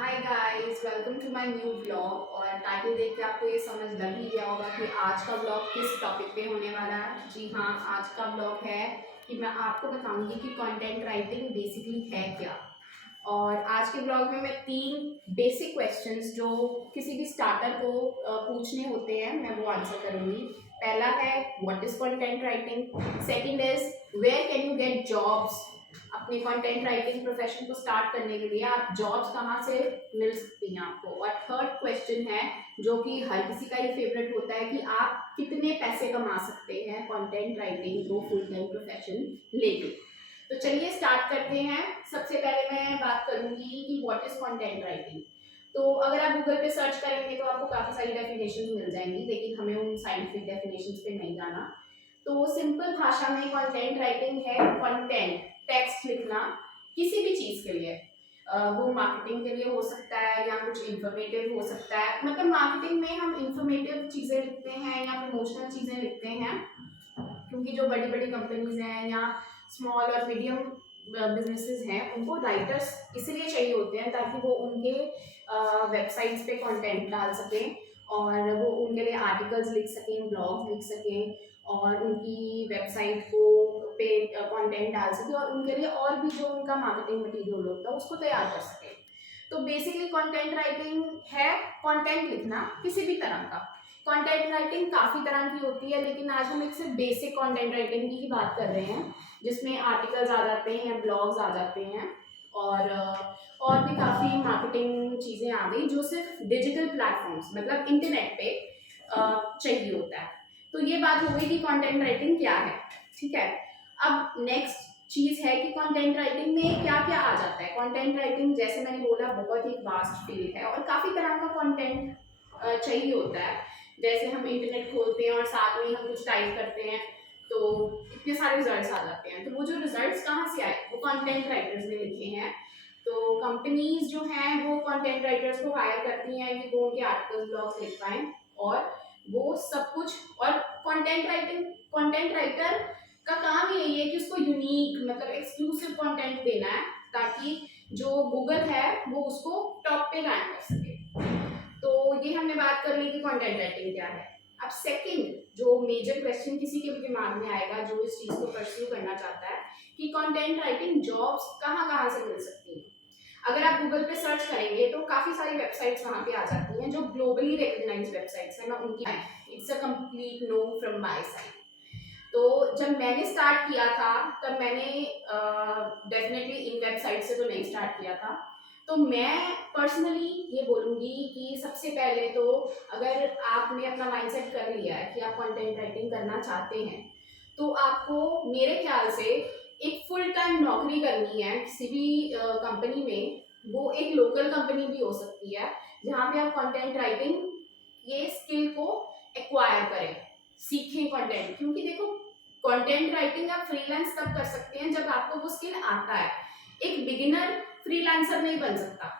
Hi guys, welcome to my new blog. और title देख के आपको ये समझ लग ही गया होगा कि आज का ब्लॉग किस टॉपिक पे होने वाला है। जी हाँ, आज का ब्लॉग है कि मैं आपको बताऊंगी कि कंटेंट राइटिंग बेसिकली है क्या। और आज के ब्लॉग में मैं 3 बेसिक क्वेश्चंस जो किसी भी स्टार्टर को पूछने होते हैं, मैं वो आंसर करूंगी। पहला है what is content writing. Second is where can you get jobs. अपने कंटेंट राइटिंग प्रोफेशन को स्टार्ट करने के लिए आप जॉब्स कहाँ से मिल सकती हैं आपको। और थर्ड क्वेश्चन है जो कि हर किसी का ही फेवरेट होता है कि आप कितने पैसे कमा सकते हैं कंटेंट राइटिंग को फुल टाइम प्रोफेशन लेके। तो चलिए स्टार्ट करते हैं। सबसे पहले मैं बात करूंगी कि व्हाट इज कंटेंट राइटिंग। तो अगर आप गूगल पे सर्च करेंगे तो आपको काफी सारी डेफिनेशन मिल जाएंगी, लेकिन हमें उन साइंटिफिक डेफिनेशन पे नहीं जाना। तो सिंपल भाषा में कंटेंट राइटिंग है कंटेंट, टेक्स्ट लिखना किसी भी चीज के लिए। वो मार्केटिंग के लिए हो सकता है या कुछ इंफॉर्मेटिव हो सकता है। मतलब मार्केटिंग में हम इंफॉर्मेटिव चीजें लिखते हैं या प्रमोशनल चीजें लिखते हैं, क्योंकि जो बड़ी बड़ी कंपनीज हैं या स्मॉल और मीडियम बिजनेसेस हैं उनको राइटर्स इसलिए चाहिए होते हैं ताकि वो उनके वेबसाइट्स पे कंटेंट डाल सकें और वो उनके लिए आर्टिकल्स लिख सकें, ब्लॉग्स लिख सकें और उनकी वेबसाइट को पे कंटेंट डाल सकें और उनके लिए और भी जो उनका मार्केटिंग मटेरियल होता है उसको तैयार कर सकें। तो बेसिकली कंटेंट राइटिंग है कंटेंट लिखना किसी भी तरह का। कंटेंट राइटिंग काफी तरह की होती है, लेकिन आज हम एक सिर्फ बेसिक कंटेंट राइटिंग की ही बात कर रहे हैं, जिसमें आर्टिकल्स आ जाते हैं, ब्लॉग्स आ जाते हैं और भी काफी मार्केटिंग चीजें आ गई जो सिर्फ डिजिटल प्लेटफॉर्म्स मतलब इंटरनेट पे चाहिए होता है। तो ये बात हो गई कि कंटेंट राइटिंग क्या है। ठीक है, अब नेक्स्ट चीज है कि कंटेंट राइटिंग में क्या क्या आ जाता है। कंटेंट राइटिंग जैसे मैंने बोला बहुत ही वास्ट फील्ड है और काफी तरह का कंटेंट चाहिए होता है। जैसे हम इंटरनेट खोलते हैं और साथ में हम कुछ टाइप करते हैं तो इतने सारे रिजल्ट्स आ जाते हैं। तो वो जो रिजल्ट्स कहाँ से आए, वो कंटेंट राइटर्स ने लिखे हैं। तो कंपनीज जो हैं वो कंटेंट राइटर्स को हायर करती हैं कि वो उनके आर्टिकल्स ब्लॉग्स लिख पाएं और वो सब कुछ। और कंटेंट राइटर का काम यही है कि उसको यूनिक मतलब एक्सक्लूसिव कंटेंट देना है ताकि जो गूगल है वो उसको टॉप पे रैंक कर सके। तो ये हमने बात कर ली कि कंटेंट राइटिंग क्या है। अब सेकंड जो मेजर क्वेश्चन किसी के भी दिमाग में आएगा जो इस चीज को परस्यू करना चाहता है कि कंटेंट राइटिंग जॉब्स कहाँ कहाँ से मिल सकती हैं। अगर आप गूगल पे सर्च करेंगे तो काफी सारी वेबसाइट्स वहां पे आ जाती हैं जो ग्लोबली रिकॉग्नाइज्ड वेबसाइट्स हैं। मैं उनकी it's a complete know from my side. तो जब मैंने स्टार्ट किया था तब मैंने डेफिनेटली इन वेबसाइट से तो नहीं स्टार्ट किया था। तो मैं पर्सनली ये बोलूंगी कि सबसे पहले तो अगर आपने अपना माइंडसेट कर लिया है कि आप कंटेंट राइटिंग करना चाहते हैं तो आपको मेरे ख्याल से एक फुल टाइम नौकरी करनी है किसी भी कंपनी में। वो एक लोकल कंपनी भी हो सकती है जहाँ पे आप कंटेंट राइटिंग ये स्किल को एक्वायर करें, सीखें कंटेंट। क्योंकि देखो कंटेंट राइटिंग आप फ्रीलांस तब कर सकते हैं जब आपको वो स्किल आता है। एक बिगिनर फ्रीलांसर नहीं बन सकता।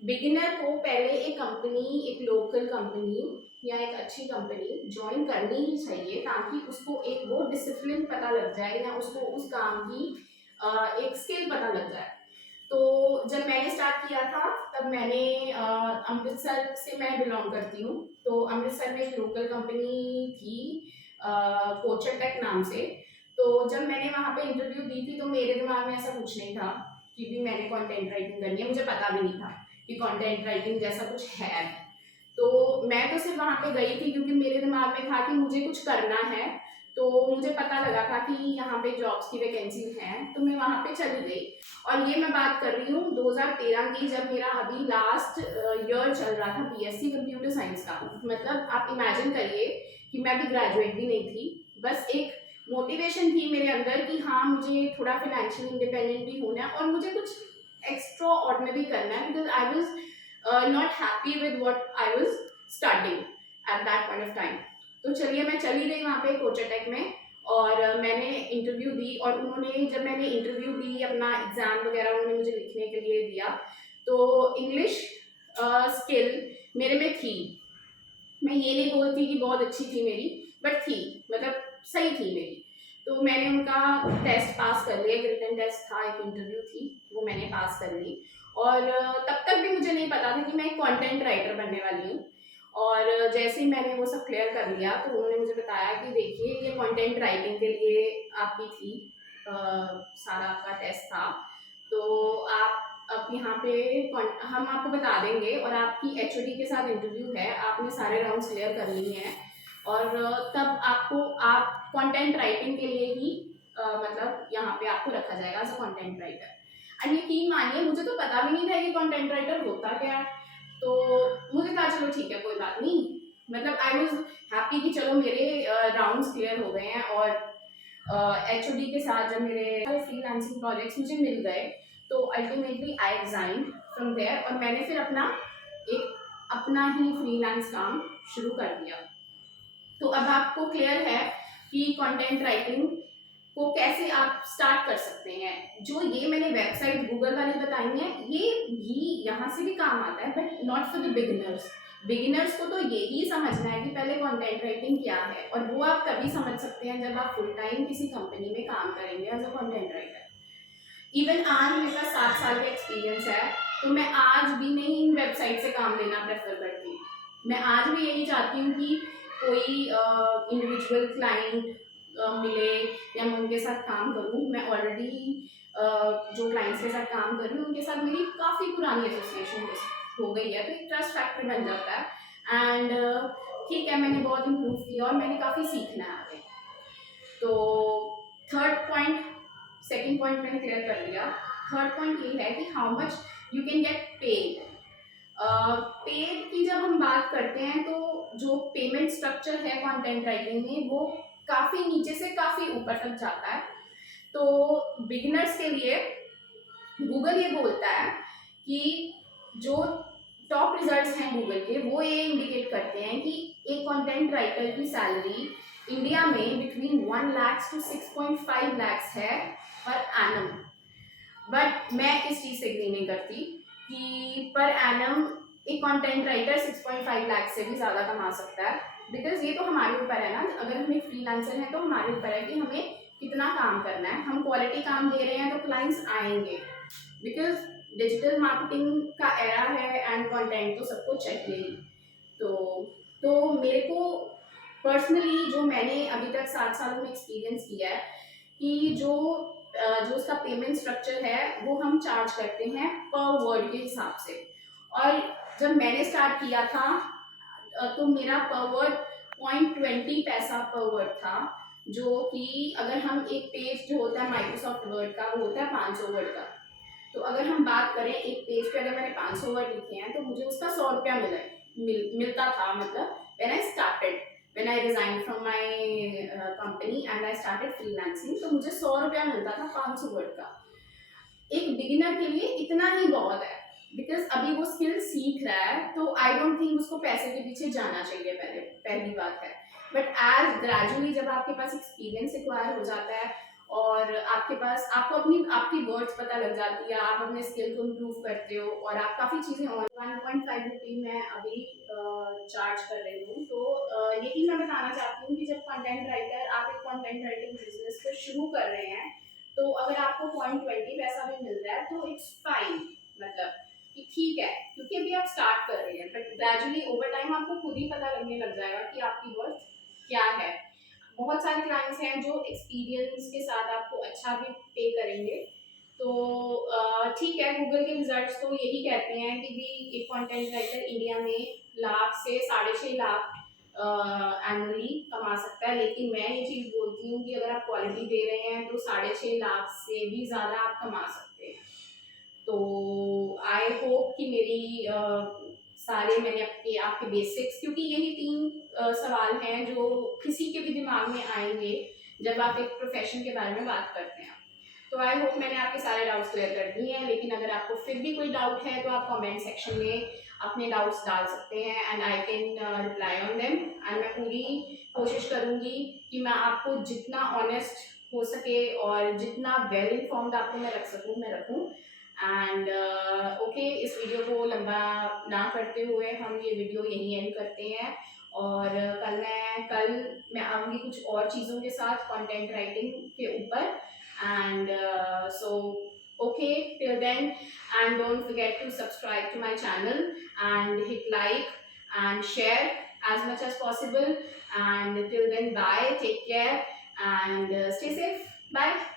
बिगिनर को पहले एक कंपनी, एक लोकल कंपनी या एक अच्छी कंपनी ज्वाइन करनी ही चाहिए ताकि उसको एक वो डिसिप्लिन पता लग जाए या उसको उस काम की एक स्किल पता लग जाए। तो जब मैंने स्टार्ट किया था तब मैंने अमृतसर से मैं बिलोंग करती हूँ। तो अमृतसर में एक लोकल कंपनी थी कोचर टेक नाम से। तो जब मैंने वहाँ पे इंटरव्यू दी थी तो मेरे दिमाग में ऐसा कुछ नहीं था कि भी मैंने कंटेंट राइटिंग करनी है। मुझे पता भी नहीं था कि कंटेंट राइटिंग जैसा कुछ है। तो मैं तो सिर्फ वहाँ पे गई थी क्योंकि मेरे दिमाग में था कि मुझे कुछ करना है। तो मुझे पता लगा था कि यहाँ पे जॉब्स की वैकेंसी है तो मैं वहाँ पे चली गई। और ये मैं बात कर रही हूँ 2013 की, जब मेरा अभी लास्ट ईयर चल रहा था बीएससी कंप्यूटर साइंस का। मतलब आप इमेजिन करिए कि मैं अभी ग्रेजुएट भी नहीं थी, बस एक मोटिवेशन थी मेरे अंदर कि हाँ मुझे थोड़ा फाइनेंशियल इंडिपेंडेंट भी होना है और मुझे कुछ एक्स्ट्रा ऑर्डिनरी करना है because I was not happy with what I was starting at that point of time. तो चलिए मैं चली गई वहाँ पे कोचर टेक में और मैंने इंटरव्यू दी। और उन्होंने जब मैंने इंटरव्यू दी अपना एग्जाम वगैरह उन्होंने मुझे लिखने के लिए दिया। तो इंग्लिश स्किल मेरे में थी, मैं ये नहीं बोलती कि बहुत अच्छी थी मेरी, बट थी, मतलब सही थी मेरी। तो मैंने उनका टेस्ट पास कर लिया, एक रिटन टेस्ट था, एक इंटरव्यू थी, वो मैंने पास कर ली। और तब तक भी मुझे नहीं पता था कि मैं एक कंटेंट राइटर बनने वाली हूँ। और जैसे ही मैंने वो सब क्लियर कर लिया तो उन्होंने मुझे बताया कि देखिए ये कंटेंट राइटिंग के लिए आपकी थी, सारा आपका टेस्ट था, तो आप अब यहाँ पे हम आपको बता देंगे और आपकी एचओडी के साथ इंटरव्यू है, आपने सारे राउंड्स क्लियर कर लिए हैं और तब आपको आप कंटेंट राइटिंग के लिए ही मतलब यहाँ पे आपको रखा जाएगा as a content writer. And यकीन मानिए मुझे तो पता भी नहीं था कि कंटेंट राइटर होता क्या है, तो मुझे कहा चलो ठीक है कोई बात नहीं, मतलब आई वॉज हैप्पी कि चलो मेरे राउंड्स क्लियर हो गए हैं। और एचओडी के साथ जब मेरे फ्रीलांसिंग प्रोजेक्ट्स मुझे मिल गए तो ultimately I resign from there और मैंने फिर अपना ही फ्रीलांस काम शुरू कर दिया। तो अब आपको क्लियर है कि कंटेंट राइटिंग को कैसे आप स्टार्ट कर सकते हैं। जो ये मैंने वेबसाइट गूगल वाली बताई है ये भी यहाँ से भी काम आता है, but not for the beginners. Beginners को तो यही समझना है कि पहले कंटेंट राइटिंग क्या है, और वो आप तभी समझ सकते हैं जब आप फुल टाइम किसी कंपनी में काम करेंगे as a content writer. Even आज मेरे पास 7 साल का एक्सपीरियंस है, तो मैं आज भी नहीं इन वेबसाइट से काम लेना प्रेफर करती। मैं आज भी यही चाहती हूँ कि कोई इंडिविजुअल क्लाइंट मिले या मैं उनके साथ काम करूँ। मैं ऑलरेडी जो क्लाइंट्स के साथ काम कर रही हूँ उनके साथ मेरी काफ़ी पुरानी एसोसिएशन हो गई है, तो एक ट्रस्ट फैक्टर बन जाता है। एंड ठीक है, मैंने बहुत इम्प्रूव किया और मैंने काफ़ी सीखना है आगे। तो थर्ड पॉइंट, सेकेंड पॉइंट मैंने क्लियर कर लिया। थर्ड पॉइंट ये है कि how much you can get paid. Paid की जब हम बात करते हैं तो जो पेमेंट स्ट्रक्चर है कंटेंट राइटिंग में वो काफ़ी नीचे से काफ़ी ऊपर तक जाता है। तो बिगिनर्स के लिए गूगल ये बोलता है कि जो टॉप रिजल्ट्स हैं गूगल के वो ये इंडिकेट करते हैं कि एक कंटेंट राइटर की सैलरी इंडिया में बिटवीन 1 लाख टू 6.5 लाख है पर एनम। बट मैं इस चीज़ से एग्री नहीं करती कि पर एनम एक कंटेंट राइटर 6.5 लाख से भी ज़्यादा कमा सकता है, बिकॉज ये तो हमारे ऊपर है ना। अगर हम एक फ्रीलांसर हैं तो हमारे ऊपर है कि हमें कितना काम करना है। हम क्वालिटी काम दे रहे हैं तो क्लाइंट्स आएंगे, बिकॉज डिजिटल मार्केटिंग का एरा है एंड कंटेंट तो सबको चाहिए ही। तो मेरे को पर्सनली जो मैंने अभी तक 7 सालों में एक्सपीरियंस किया है कि जो उसका पेमेंट स्ट्रक्चर है वो हम चार्ज करते हैं पर वर्ड के हिसाब से। और जब मैंने स्टार्ट किया था तो मेरा पर वर्ड 0.20 पैसा पर वर्ड था, जो कि अगर हम एक पेज जो होता है माइक्रोसॉफ्ट वर्ड का वो होता है 500 वर्ड का। तो अगर हम बात करें एक पेज पे अगर मैंने 500 वर्ड लिखे हैं तो मुझे उसका 100 रुपया मिलता था। मतलब when I resigned from my company and I started freelancing, तो मुझे 100 रुपया मिलता था 500 वर्ड का। एक बिगिनर के लिए इतना ही बहुत है, बिकॉज अभी वो स्किल सीख रहा है, तो आई डोंट थिंक उसको पैसे के पीछे जाना चाहिए, पहली बात है। बट एज ग्रेजुअली जब आपके पास एक्सपीरियंस एक्वायर हो जाता है और आपकी वर्ड्स पता लग जाती है, आप अपने स्किल को इम्प्रूव करते हो और आप काफ़ी चीज़ें और 1.5 रुपी मैं अभी चार्ज कर रही हूँ। तो यही मैं बताना चाहती हूँ कि जब कंटेंट राइटर आप एक कंटेंट राइटिंग बिजनेस को शुरू कर रहे हैं तो अगर आपको 0.20 पैसा भी मिल रहा है तो इट्स फाइन, मतलब कि ठीक है, क्योंकि अभी आप स्टार्ट कर रहे हैं। बट ग्रेजुअली ओवर टाइम आपको खुद ही पता लगने लग जाएगा कि आपकी वर्थ क्या है। बहुत सारे क्लाइंट्स हैं जो एक्सपीरियंस के साथ आपको अच्छा भी पे करेंगे। तो ठीक है, गूगल के रिजल्ट्स तो यही कहते हैं कि भी एक कंटेंट राइटर इंडिया में लाख से 6.5 लाख एनुअली कमा सकता है। लेकिन मैं ये चीज़ बोलती हूँ कि अगर आप क्वालिटी दे रहे हैं तो 6.5 लाख से भी ज़्यादा आप कमा सकते हैं। तो आई होप कि मेरी सारे मैंने आपके बेसिक्स, क्योंकि यही 3 सवाल हैं जो किसी के भी दिमाग में आएंगे जब आप एक प्रोफेशन के बारे में बात करते हैं। तो आई होप मैंने आपके सारे डाउट्स क्लियर कर दिए हैं, लेकिन अगर आपको फिर भी कोई डाउट है तो आप कमेंट सेक्शन में अपने डाउट्स डाल सकते हैं and I can reply on them. And मैं पूरी कोशिश करूँगी कि मैं आपको जितना ऑनेस्ट हो सके और जितना वेल इन्फॉर्म्ड आपको मैं रख सकूँ मैं रखूँ। एंड ओके, इस वीडियो को लंबा ना करते हुए हम ये वीडियो यहीं एंड करते हैं। और कल मैं आऊँगी कुछ और चीज़ों के साथ कंटेंट राइटिंग के ऊपर। And so Okay, till then, and don't forget to subscribe to my channel and hit like and share as much as possible. And till then, bye, take care, and stay safe. Bye.